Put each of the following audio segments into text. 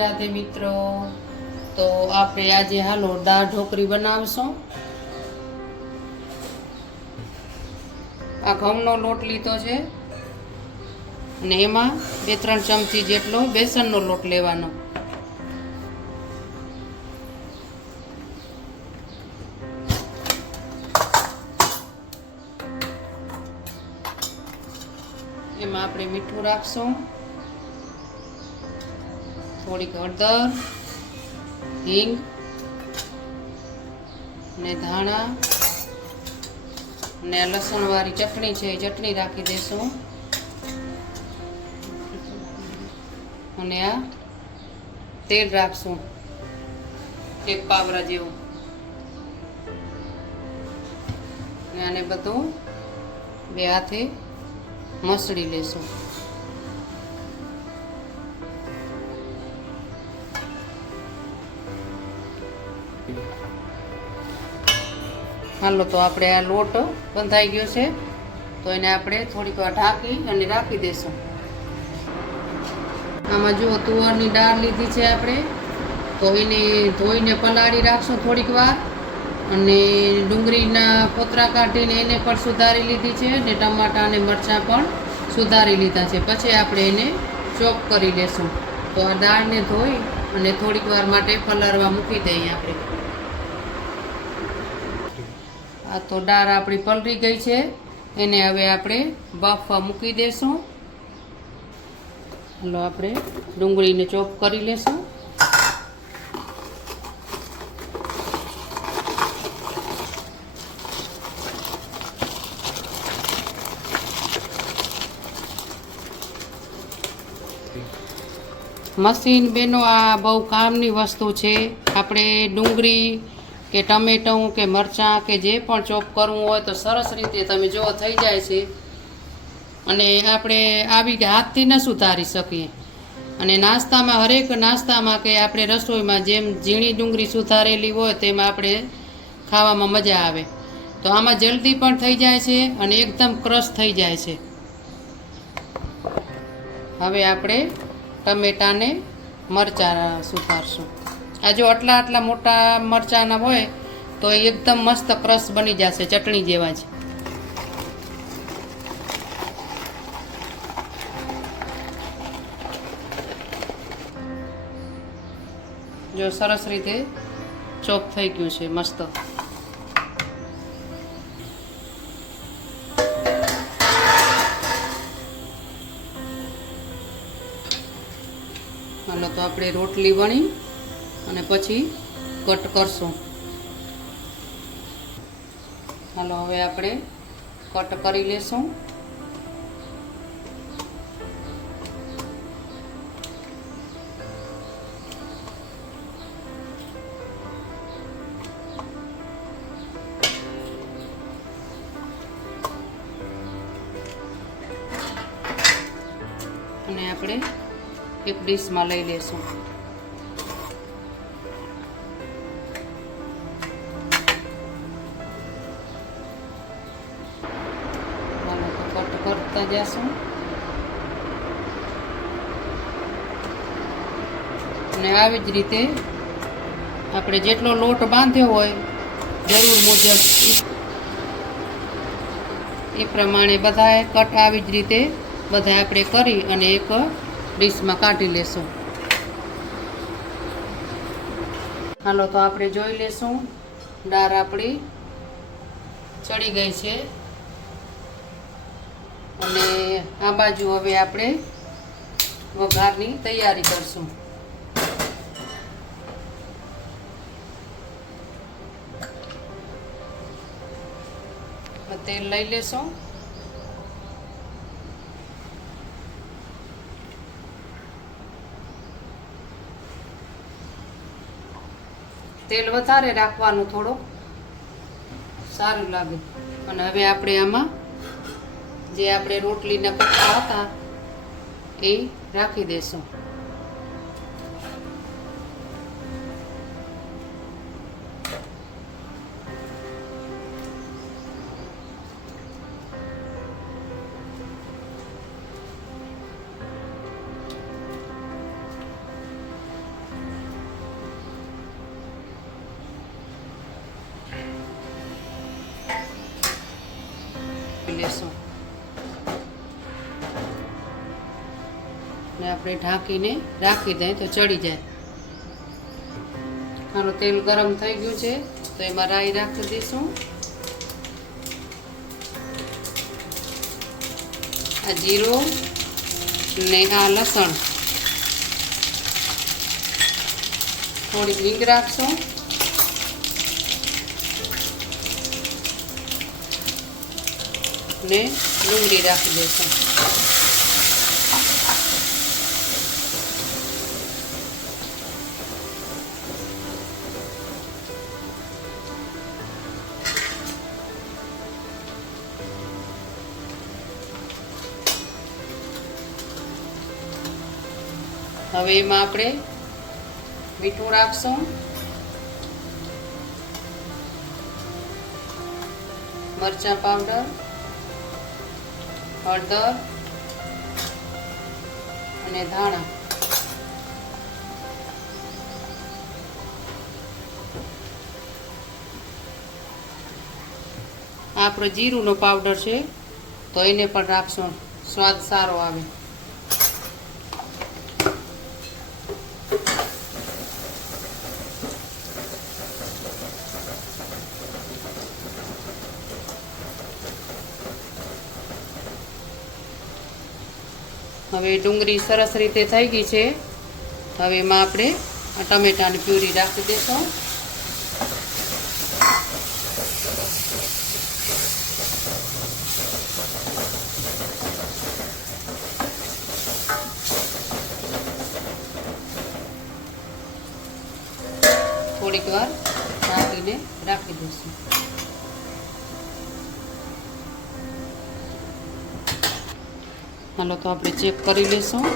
રાધે મિત્રો, તો આપણે આજે હાલો દાળ ઢોકળી બનાવશું। આ ઘઉંનો લોટ લીધો છે અને એમાં 2-3 ચમચી જેટલો બેસનનો લોટ લેવાનો। એમાં આપણે મીઠું રાખશું, થોડીક હળદર, હિંગ ને ધાણા ને લસણ વાળી ચટણી છે, ચટણી રાખી દેશું અને આ તેલ રાખશું 1 પાવરા જેવું ને આને બધું 2 હાથે મસળી લેશું। હાલો તો આપણે આ લોટ બંધાઈ ગયો છે, તો એને આપણે થોડીક વાર ઢાંકી અને રાખી દેશું। આમાં જુઓ તુવેરની દાળ લીધી છે આપણે, તો એને ધોઈને પલાળી રાખશું થોડીક વાર અને ડુંગળીના પોતરા કાઢીને એને પણ સુધારી લીધી છે અને ટમાટા અને મરચાં પણ સુધારી લીધા છે। પછી આપણે એને ચોપ કરી લેશું। તો આ દાળને ધોઈ અને થોડીક વાર માટે પલાળવા મૂકી દઈએ આપણે। આ તો દાળ આપણી પલળી ગઈ છે, એને હવે આપણે બાફવા મૂકી દેશું। ચાલો આપણે ડુંગળીને ચોપ કરી લેશું। મશીન બેનો આ બહુ કામની વસ્તુ છે। આપણે ડુંગળી કે ટમેટું કે મરચાં કે જે પણ ચોપ કરવું હોય તો સરસ રીતે તમે જો થઈ જાય છે અને આપણે આવી હાથથી ન સુધારી શકીએ। અને નાસ્તામાં હરેક નાસ્તામાં કે આપણે રસોઈમાં જેમ ઝીણી ડુંગળી સુધારેલી હોય તેમાં આપણે ખાવામાં મજા આવે। તો આમાં જલ્દી પણ થઈ જાય છે અને એકદમ ક્રશ થઈ જાય છે। હવે આપણે ટમેટાને મરચાં સુધારશું। આ જો આટલા મોટા મરચાંના હોય તો એકદમ મસ્ત ક્રશ બની જશે, ચટણી જેવા જ। જો સરસ રીતે ચોપ થઈ ગયું છે મસ્ત। હાલો તો આપણે રોટલી વણી અને પછી કટ કરશું। હાલો હવે આપણે કટ કરી લેશું। અને આપણે એક ડીશમાં લઈ લેશું। કટ કરતા જશું અને આવી જ રીતે આપણે જેટલો લોટ બાંધ્યો હોય જરૂર મુજબ એ પ્રમાણે બધાએ કટ આવી જ રીતે બધા આપણે કરી અને એક ડીશમાં કાઢી લેશું। હાલો તો આપણે જોઈ લેશું, દાળ આપણી ચડી ગઈ છે અને આ બાજુ હવે આપણે વઘારની તૈયારી કરશું। તેલ લઈ લેશું, તેલ વધારે રાખવાનું, થોડું સારું લાગે। અને હવે આપણે આમાં જે આપણે રોટલીના કટકા હતા એ રાખી દેશું। આપી લેશું ને આપણે ઢાંકીને રાખી દઈએ તો ચડી જાય. આનું તેલ ગરમ થઈ ગયું છે તો એમાં રાઈ રાખી દઈશું. આ જીરું ને આ લસણ, થોડીક હિંગ રાખશું ને ડુંગળી રાખી દઈશું. હવે એમાં આપણે મીઠું રાખશું, મરચાં પાવડર, હળદર અને ધાણા. આ આપણો જીરુંનો પાવડર છે તો એને પણ રાખશું, સ્વાદ સારો આવે. હવે ડુંગળી સરસ રીતે થઈ ગઈ છે. હવે એમાં આપણે આ ટમેટાની પ્યુરી રાખી દઈશું. થોડીક વાર ઢાંકીને રાખી દઈશું. હાલો તો આપણે ચેક કરી લઈશું.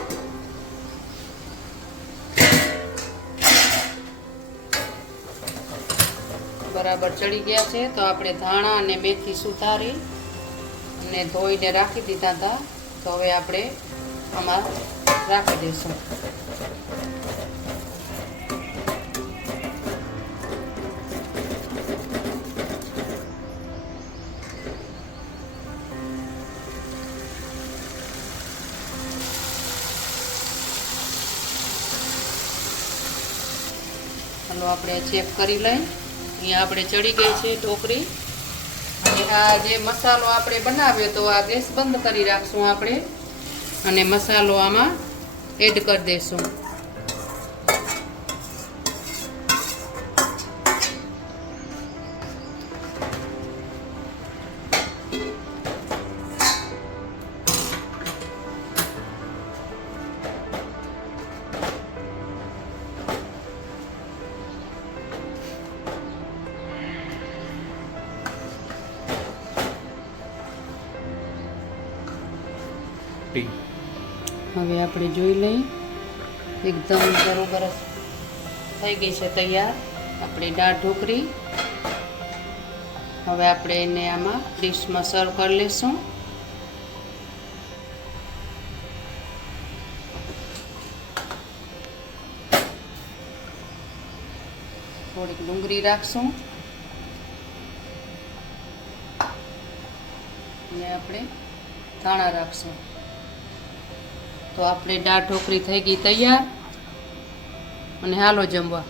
બરાબર ચડી ગયા છે તો આપણે ધાણા અને મેથી સુધારી અને ધોઈને રાખી દીધા હતા તો હવે આપણે આમાં રાખી દઈશું. ચાલો આપણે ચેક કરી લઈએ. અહીંયા આપણે ચડી ગઈ છે ઢોકળી. અને આ જે મસાલો આપણે બનાવ્યો તો આ ગેસ બંધ કરી રાખશું આપણે અને મસાલો આમાં એડ કરી દઈશું. હવે આપણે જોઈ લઈએ, એકદમ બરોબર થઈ ગઈ છે તૈયાર આપણી દાળ ઢોકળી. હવે આપણે એને આમાં ડીશમાં સર્વ કરી લઈશું. થોડીક ડુંગળી રાખશું અને આપણે ધાણા રાખશું. તો આપણે દાળ ઢોકળી થઈ ગઈ તૈયાર અને હાલો જમવા.